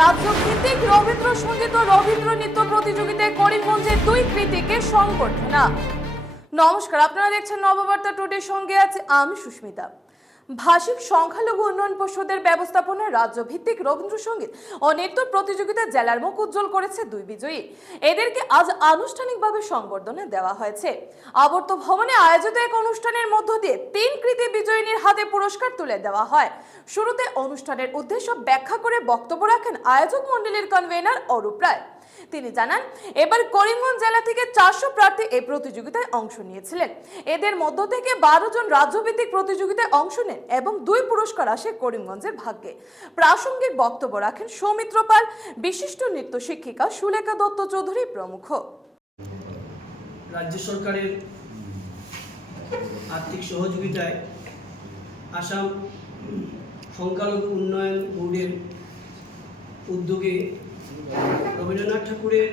রাজ্যভিত্তিক রবীন্দ্রসঙ্গীত ও রবীন্দ্র নৃত্য প্রতিযোগিতায় করিমগঞ্জের দুই কৃতীকে সংবর্ধনা। নমস্কার, আপনারা দেখছেন নববার্তা টুডের সঙ্গে আছে আমি সুস্মিতা। ভাষিক সংখ্যালঘু উন্নয়ন পর্ষদের ব্যবস্থাপনায় রাজ্যভিত্তিক রবীন্দ্রসঙ্গীত ও নৃত্য প্রতিযোগিতা জেলার মুখ উজ্জ্বল করেছে দুই বিজয়ী। এদেরকে আজ আনুষ্ঠানিকভাবে সংবর্ধনা দেওয়া হয়েছে। আবর্ত ভবনে আয়োজিত এক অনুষ্ঠানের মধ্য দিয়ে তিন কৃতী বিজয়িনীর হাতে পুরস্কার তুলে দেওয়া হয়। শুরুতে অনুষ্ঠানের উদ্দেশ্য ব্যাখ্যা করে বক্তব্য রাখেন আয়োজক মণ্ডলীর কনভেনার অরূপ রায়। তিনি জানান, এবার করিমগঞ্জ জেলা থেকে 400 প্রার্থী এই প্রতিযোগিতায় অংশ নিয়েছিলেন। এদের মধ্য থেকে 12 জন রাজ্যভিত্তিক প্রতিযোগিতায় অংশ নেন এবং 2 পুরস্কার আসে করিমগঞ্জের ভাগ্যে। প্রাসঙ্গিক বক্তব্য রাখেন সৌমিত্র পাল, বিশিষ্ট নৃত্য শিক্ষিকা সুলেখা দত্ত চৌধুরী প্রমুখ। রাজ্য সরকারের আর্থিক সহযোগিতায় আসাম সংখ্যালঘু উন্নয়ন বোর্ডের উদ্যোগে রবীন্দ্রনাথ ঠাকুরের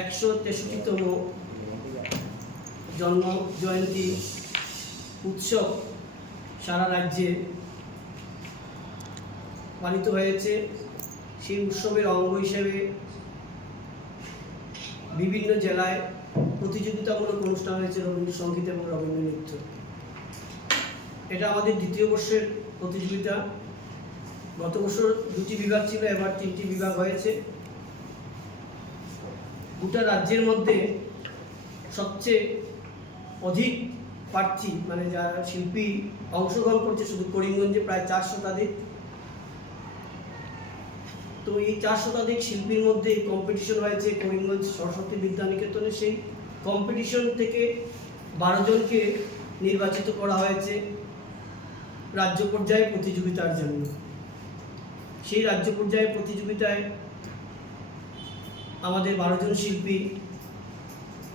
163তম জন্ম জয়ন্তী উৎসব সারা রাজ্যে পালিত হয়েছে। সেই উৎসবের অঙ্গ হিসেবে বিভিন্ন জেলায় প্রতিযোগিতামূলক অনুষ্ঠান হয়েছে রবীন্দ্রসঙ্গীত এবং রবীন্দ্র নৃত্য। এটা আমাদের দ্বিতীয় বর্ষের প্রতিযোগিতা। গত বছর 2টি বিভাগ ছিল, এবার 3টি বিভাগ হয়েছে। গোটা রাজ্যের মধ্যে সবচেয়ে অধিক প্রার্থী মানে যারা শিল্পী অংশগ্রহণ করছে শুধু করিমগঞ্জে প্রায় 4 শতাধিক। তো এই 4 শতাধিক শিল্পীর মধ্যে কম্পিটিশন হয়েছে করিমগঞ্জ সরস্বতী বিদ্যানিকেতনে। সেই কম্পিটিশন থেকে 12 জনকে নির্বাচিত করা হয়েছে রাজ্য পর্যায়ে প্রতিযোগিতার জন্য। সেই রাজ্য পর্যায়ে প্রতিযোগিতায় আমাদের 12 জন শিল্পী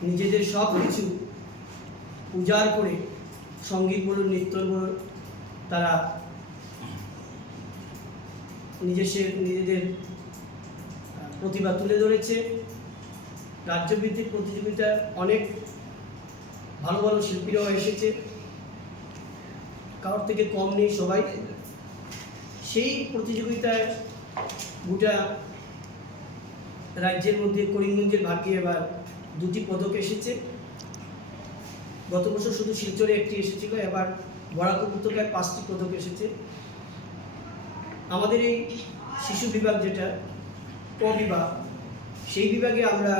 নিজেদের সব কিছু উজাড় করে সঙ্গীত বলুন নৃত্য বলুন তারা নিজেদের প্রতিভা তুলে ধরেছে। রাজ্যভিত্তিক প্রতিযোগিতায় অনেক ভালো ভালো শিল্পীরাও এসেছে, কারোর থেকে কম নেই সবাই। সেই প্রতিযোগিতায় গোটা রাজ্যের মধ্যে করিমগঞ্জের ভাগ্যে এবার 2টি পদক এসেছে। গত বছর শুধু শিলচরে 1টি এসেছিল, এবার বরাক উপত্যকায় 5টি পদক এসেছে। আমাদের এই শিশু বিভাগ যেটা ক বিভাগ, সেই বিভাগে আমরা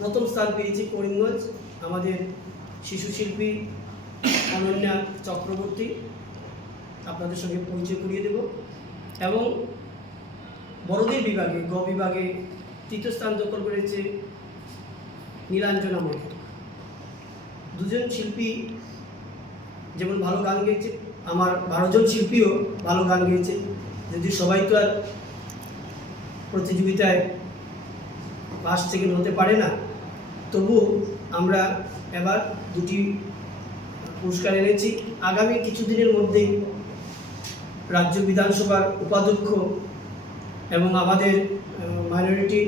প্রথম স্থান পেয়েছি করিমগঞ্জ। আমাদের শিশু শিল্পী অনন্যা চক্রবর্তী, আপনাদের সঙ্গে পরিচয় করিয়ে দেব। এবং বড়দের বিভাগে গ বিভাগে 3য় স্থান দখল করেছে নীলাঞ্জনা মণ্ডল। 2 জন শিল্পী যেমন ভালো গান গেয়েছে, আমার 12 জন শিল্পীও ভালো গান গেয়েছে। যদি সবাই তো আর প্রতিযোগিতায় ফার্স্ট সেকেন্ড হতে পারে না, তবু আমরা এবার 2টি পুরস্কার এনেছি। আগামী কিছুদিনের মধ্যেই রাজ্য বিধানসভার উপাধ্যক্ষ এবং আমাদের মাইনরিটি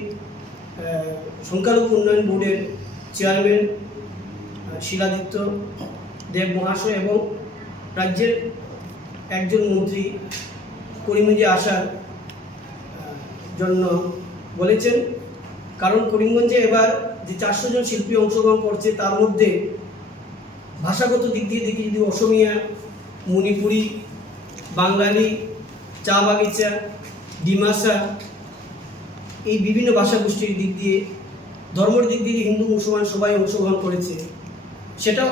সংখ্যালঘু উন্নয়ন বোর্ডের চেয়ারম্যান শিলাদিত্য দেব মহাশয় এবং রাজ্যের একজন মন্ত্রী করিমগঞ্জে আসার জন্য বলেছেন। কারণ করিমগঞ্জে এবার যে 400 জন শিল্পী অংশগ্রহণ করছে তার মধ্যে ভাষাগত দিক দিয়ে দেখি যদি অসমিয়া, মণিপুরি, বাঙালি, চা বাগিচা, ডিমাসা, এই বিভিন্ন ভাষাগোষ্ঠীর দিক দিয়ে, ধর্মের দিক দিয়ে হিন্দু মুসলমান সবাই অংশগ্রহণ করেছে। সেটাও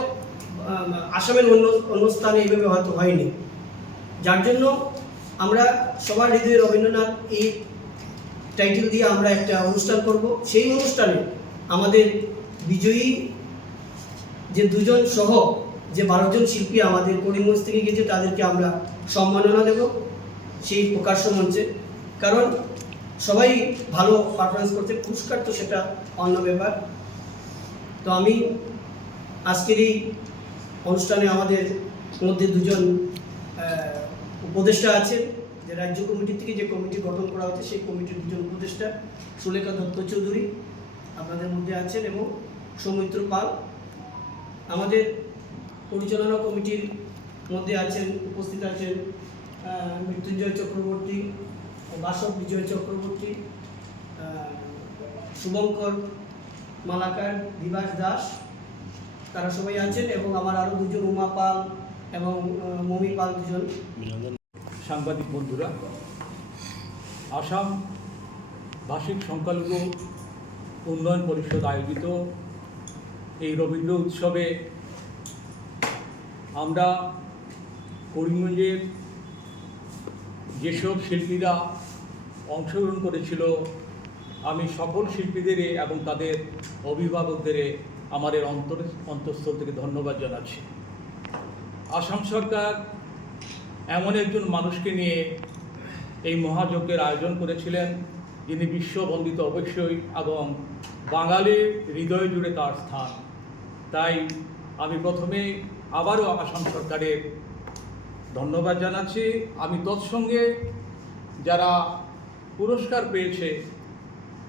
আসামের অন্য স্থানে এইভাবে হয়তো হয়নি। যার জন্য আমরা সবার হৃদয়ে রবীন্দ্রনাথ এই টাইটেল দিয়ে আমরা একটা অনুষ্ঠান করব। সেই অনুষ্ঠানে আমাদের বিজয়ী যে 2 জন সহ যে 12 জন শিল্পী আমাদের করিমগঞ্জ থেকে গিয়েছে তাদেরকে আমরা সম্মাননা দেব সেই প্রকাশ্য মঞ্চে। কারণ সবাই ভালো পারফরমেন্স করছে, পুরস্কার তো সেটা অন্য ব্যাপার। তো আমি আজকের এই অনুষ্ঠানে আমাদের মধ্যে 2 জন উপদেষ্টা আছেন, যে রাজ্য কমিটি থেকে যে কমিটি গঠন করা হয়েছে সেই কমিটির 2 জন উপদেষ্টা সুলেখা দত্ত চৌধুরী আপনাদের মধ্যে আছেন এবং সৌমিত্র পাল। আমাদের পরিচালনা কমিটির মধ্যে আছেন, উপস্থিত আছেন মৃত্যুঞ্জয় চক্রবর্তী, বাসব বিজয় চক্রবর্তী, শুভঙ্কর মালাকার, দিবাস দাস, তারা সবাই আছেন এবং আমার আরও দুজন, উমা পাল এবং মমি পাল দুজন। সাংবাদিক বন্ধুরা, আসাম ভাষিক সংখ্যালঘু উন্নয়ন পরিষদ আয়োজিত এই রবীন্দ্র উৎসবে আমরা করিমগঞ্জের যেসব শিল্পীরা অংশগ্রহণ করেছিল, আমি সকল শিল্পীদের এবং তাদের অভিভাবকদের আমার অন্তঃস্থল থেকে ধন্যবাদ জানাচ্ছি। আসাম সরকার এমন একজন মানুষকে নিয়ে এই মহাযজ্ঞের আয়োজন করেছিলেন যিনি বিশ্ববন্দিত অবশ্যই, এবং বাঙালির হৃদয় জুড়ে তার স্থান। তাই আমি প্রথমে আবারও আসাম সরকারের ধন্যবাদ জানাচ্ছি। আমি তৎসঙ্গে যারা পুরস্কার পেয়েছে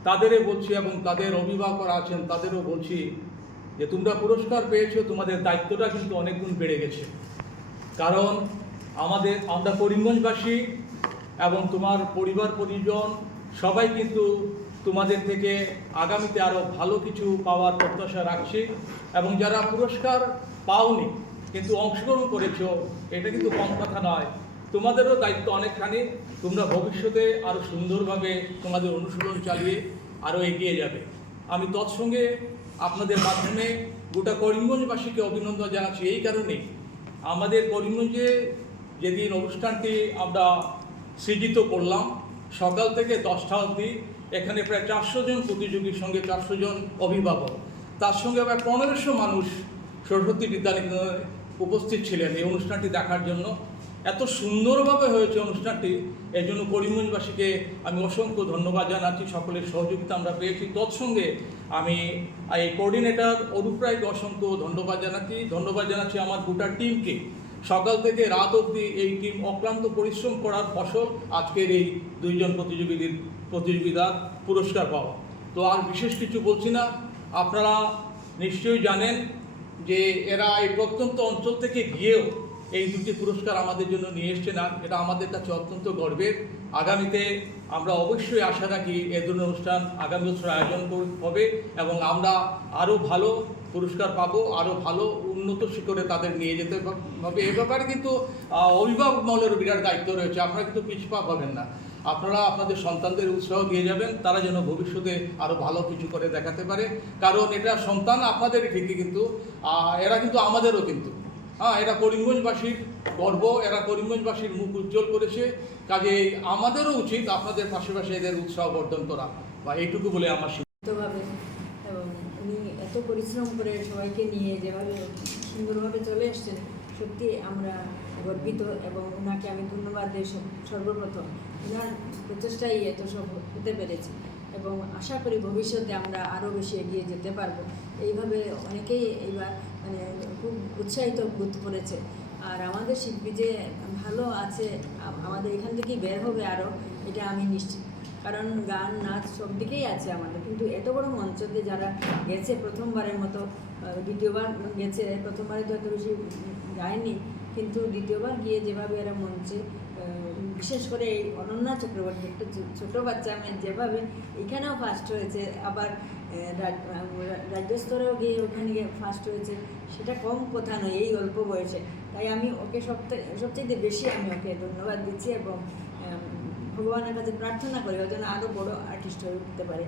তাদেরও বলছি এবং তাদের অভিভাবকরা আছেন তাদেরও বলছি যে তোমরা পুরস্কার পেয়েছো, তোমাদের দায়িত্বটা কিন্তু অনেক গুণ বেড়ে গেছে। কারণ আমরা করিমগঞ্জবাসী এবং তোমার পরিবার পরিজন সবাই কিন্তু তোমাদের থেকে আগামীতে আরও ভালো কিছু পাওয়ার প্রত্যাশা রাখছি। এবং যারা পুরস্কার পাওনি কিন্তু অংশগ্রহণ করেছো, এটা কিন্তু কম কথা নয়, তোমাদেরও দায়িত্ব অনেকখানি। তোমরা ভবিষ্যতে আরও সুন্দরভাবে তোমাদের অনুশীলন চালিয়ে আরও এগিয়ে যাবে। আমি তৎসঙ্গে আপনাদের মাধ্যমে গোটা করিমগঞ্জবাসীকে অভিনন্দন জানাচ্ছি এই কারণেই, আমাদের করিমগঞ্জে যেদিন অনুষ্ঠানটি আমরা সৃজিত করলাম সকাল থেকে 10টা অবধি এখানে প্রায় 400 জন প্রতিযোগীর সঙ্গে 400 জন অভিভাবক, তার সঙ্গে প্রায় 1500 মানুষ সরস্বতী বিদ্যানিকেতনে উপস্থিত ছিলেন এই অনুষ্ঠানটি দেখার জন্য। এত সুন্দরভাবে হয়েছে অনুষ্ঠানটি, এর জন্য করিমগঞ্জবাসীকে আমি অসংখ্য ধন্যবাদ জানাচ্ছি। সকলের সহযোগিতা আমরা পেয়েছি। তৎসঙ্গে আমি এই কোঅর্ডিনেটর অরূপ রায়কে অসংখ্য ধন্যবাদ জানাচ্ছি আমার গোটা টিমকে। সকাল থেকে রাত অবধি এই টিম অক্লান্ত পরিশ্রম করার ফসল আজকের এই দুইজন প্রতিযোগিতার পুরস্কার পাওয়া। তো আর বিশেষ কিছু বলছি না, আপনারা নিশ্চয়ই জানেন যে এরা এই প্রত্যন্ত অঞ্চল থেকে গিয়েও এই দুটি পুরস্কার আমাদের জন্য নিয়ে এসছেন, আর এটা আমাদের কাছে অত্যন্ত গর্বের। আগামীতে আমরা অবশ্যই আশা রাখি এ ধরনের অনুষ্ঠান আগামী বছর আয়োজন হবে এবং আমরা আরও ভালো পুরস্কার পাবো, আরও ভালো উন্নত শিখরে তাদের নিয়ে যেতে হবে। এ ব্যাপারে কিন্তু অভিভাবক মহলেরও বিরাট দায়িত্ব রয়েছে। আপনারা কিন্তু পিছপা হবেন না, আপনারা আপনাদের সন্তানদের উৎসাহ দিয়ে যাবেন, তারা যেন ভবিষ্যতে আরও ভালো কিছু করে দেখাতে পারে। কারণ এটা সন্তান আপনাদেরই ঠিকই, কিন্তু এরা কিন্তু আমাদেরও, কিন্তু এরা করিমগঞ্জবাসীর গর্ব, এরা করিমগঞ্জবাসীর মুখ উজ্জ্বল করেছে। কাজে আমাদেরও উচিত আপনাদের পাশাপাশি এদের উৎসাহ বর্ধন করা, বা এইটুকু বলে আমার ভাবে। এবং উনি এত পরিশ্রম করে সবাইকে নিয়ে যেভাবে সুন্দরভাবে চলে এসছেন, সত্যি আমরা গর্বিত এবং ওনাকে আমি ধন্যবাদ দিই সর্বপ্রথম। ওনার প্রচেষ্টাই এত সব হতে পেরেছে এবং আশা করি ভবিষ্যতে আমরা আরও বেশি এগিয়ে যেতে পারবো। এইভাবে অনেকেই এইবার মানে খুব উৎসাহিত বোধ করেছে। আর আমাদের শিল্পী যে ভালো আছে, আমাদের এখান থেকেই বের হবে আরও, এটা আমি নিশ্চিত। কারণ গান নাচ সব দিকেই আছে আমাদের, কিন্তু এত বড় মঞ্চতে যারা গেছে প্রথমবারের মতো, দ্বিতীয়বার গেছে, প্রথমবারে তো এত বেশি গায়নি, কিন্তু দ্বিতীয়বার গিয়ে যেভাবে এরা মঞ্চে, বিশেষ করে এই অনন্যা চক্রবর্তী একটা ছোটো বাচ্চা মেয়ে যেভাবে এখানেও ফার্স্ট হয়েছে, আবার রাজ্য স্তরেও গিয়ে ওখানে গিয়ে ফার্স্ট হয়েছে, সেটা কম কথা নয় এই অল্প বয়সে। তাই আমি ওকে সবচেয়ে বেশি আমি ওকে ধন্যবাদ দিচ্ছি এবং ভগবানের কাছে প্রার্থনা করি ও যেন আরও বড় আর্টিস্ট হয়ে উঠতে পারে।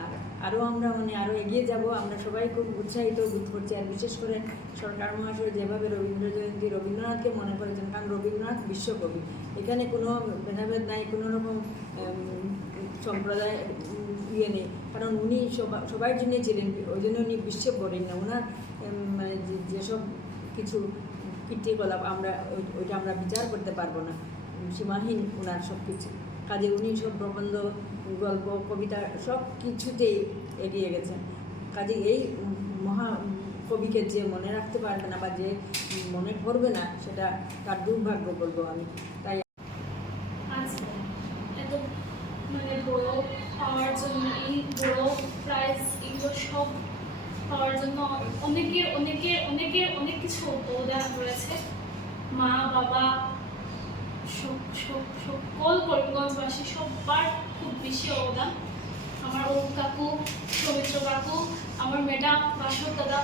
আর আরও আমরা আরও এগিয়ে যাব, আমরা সবাই খুব উৎসাহিত বোধ করছি। আর বিশেষ করে সরকার মহাশয় যেভাবে রবীন্দ্র জয়ন্তী রবীন্দ্রনাথকে মনে করেছেন, কারণ রবীন্দ্রনাথ বিশ্বকবি, এখানে কোনো ভেদাভেদ নাই, কোনো রকম সম্প্রদায় নেই, কারণ উনি সবার জন্যই ছিলেন, ওই জন্য উনি বিশ্ববরেণ্য। ওনার মানে যেসব কিছু কীর্তিকলাপ ওইটা আমরা বিচার করতে পারবো না, সীমাহীন ওনার সব কিছু। কাজে উনি সব প্রবন্ধ, গল্প, কবিতা সব কিছুতেই এগিয়ে গেছেন। কাজে এই মহাকবিকে যে মনে রাখতে পারবে না বা যে মনে করবে না, সেটা তার দুর্ভাগ্য বলবো আমি। তাই এত মানে বড় পাওয়ার জন্য, এই বড় প্রাইজ এগুলো সব পাওয়ার জন্য অনেকের অনেক কিছু অবদান রয়েছে। মা বাবা, সকল করিমগঞ্জবাসী সবার খুব বেশি অবদান। আমার ওম কাকু, সৌমিত্র কাকু, আমার ম্যাডাম, বাসক দাদা,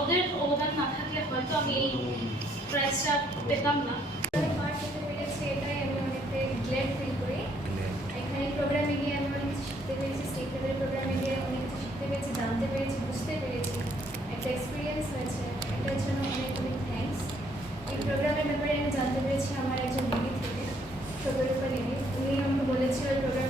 ওদের অবদান না থাকলে হয়তো আমি এই প্রাইজটা পেতাম না। পার্ট হতে পেরেছি, এটাই আমি অনেকটা গ্ল্যাড ফিল করি। এখানে প্রোগ্রামে গিয়ে আমি অনেক কিছু শিখতে পেরেছি, স্টেট লেভেল প্রোগ্রামে গিয়ে অনেক কিছু শিখতে পেরেছি, জানতে পেরেছি, বুঝতে পেরেছি, একটা এক্সপিরিয়েন্স হয়েছে। এটার জন্য অনেক অনেক থ্যাঙ্কস। এই প্রোগ্রামের ব্যাপারে আমি জানতে পেরেছি আমার একজন দিদি থেকে, সৌরূপা দিদি। উনি আমাকে বলেছিল এই প্রোগ্রাম